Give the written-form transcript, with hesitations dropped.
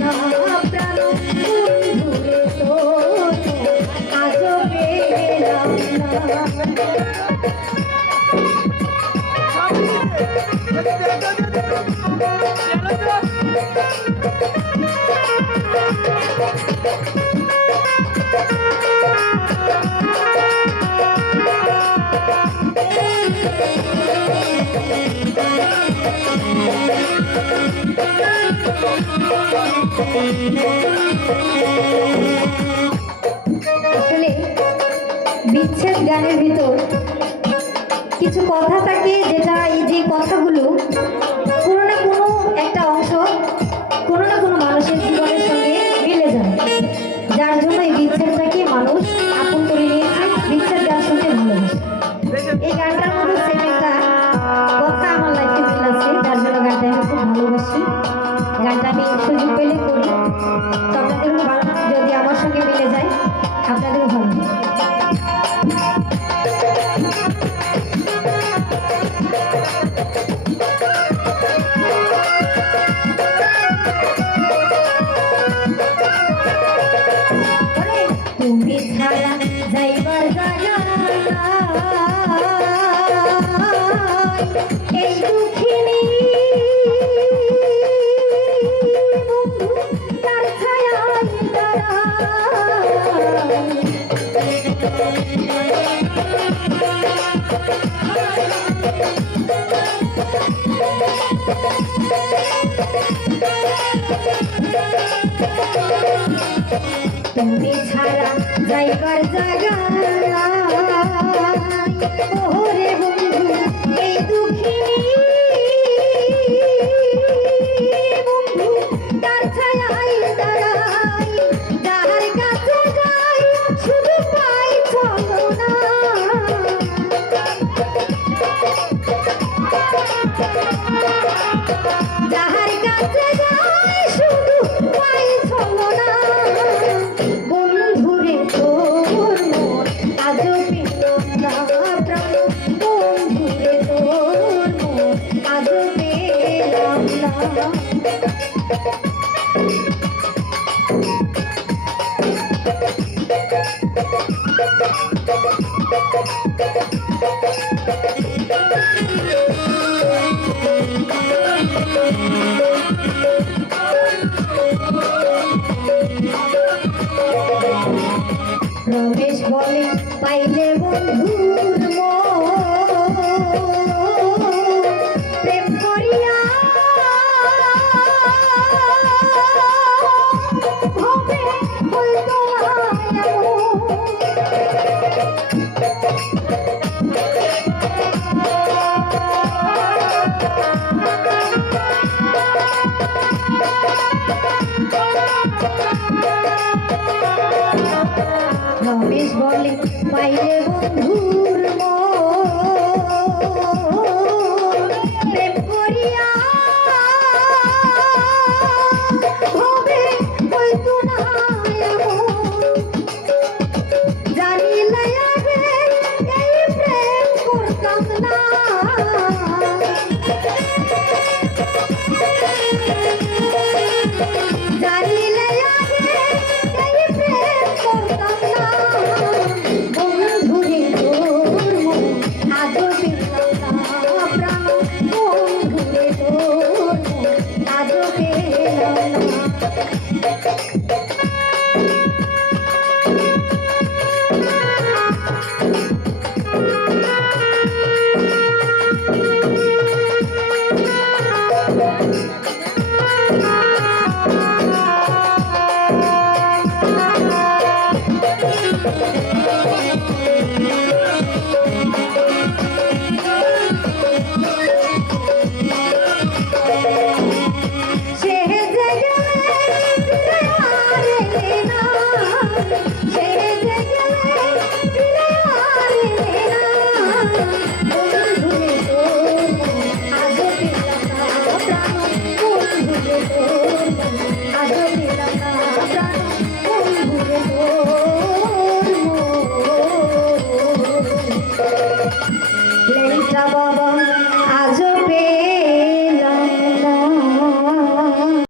না প্রাণ বন্ধুরে তোর আজও পেলাম না। আসলে বিচ্ছেদ গানের ভিতর কিছু কথা থাকে, যেটা এই যে কথাগুলো কোনো না কোনো একটা অংশ কোনো না কোনো মানুষের জীবনের সঙ্গে মিলে যায়, যার জন্য এই বিচ্ছেদটাকে মানুষ আপন করে নিয়েছে, বিচ্ছেদ গান শুনতে ভালোবাসে। এই গানটার মধ্যে সেম একটা কথা আমার লাইফে মিল আছে, যার জন্য গানটা আমি খুব ভালোবাসি। গানটা আমি সুযোগ পেলে করি, তো আপনাদেরও ভালো, যদি আমার সঙ্গে মিলে যায় আপনাদেরও ভালো লাগে। তুমি ছাড়া যাইবার জায়গা এই দুঃখিনী বন্ধু তার ছায়ায় তুমি ছাড়া যাইবার জায়গা ওরে বন্ধু এই দুঃখিনী বন্ধু তার ছায়ায় দাঁড়াই, যার কাছে যাই শুধু পাই ছলনা, যার কাছে যাই শুধু পাই ছলনা। বন্ধুরে তোর মন আজও পেল না প্রাণ, বন্ধুরে তোর মন আজও পেলাম না। রমেশ বলে পাইলে বন্ধুর মন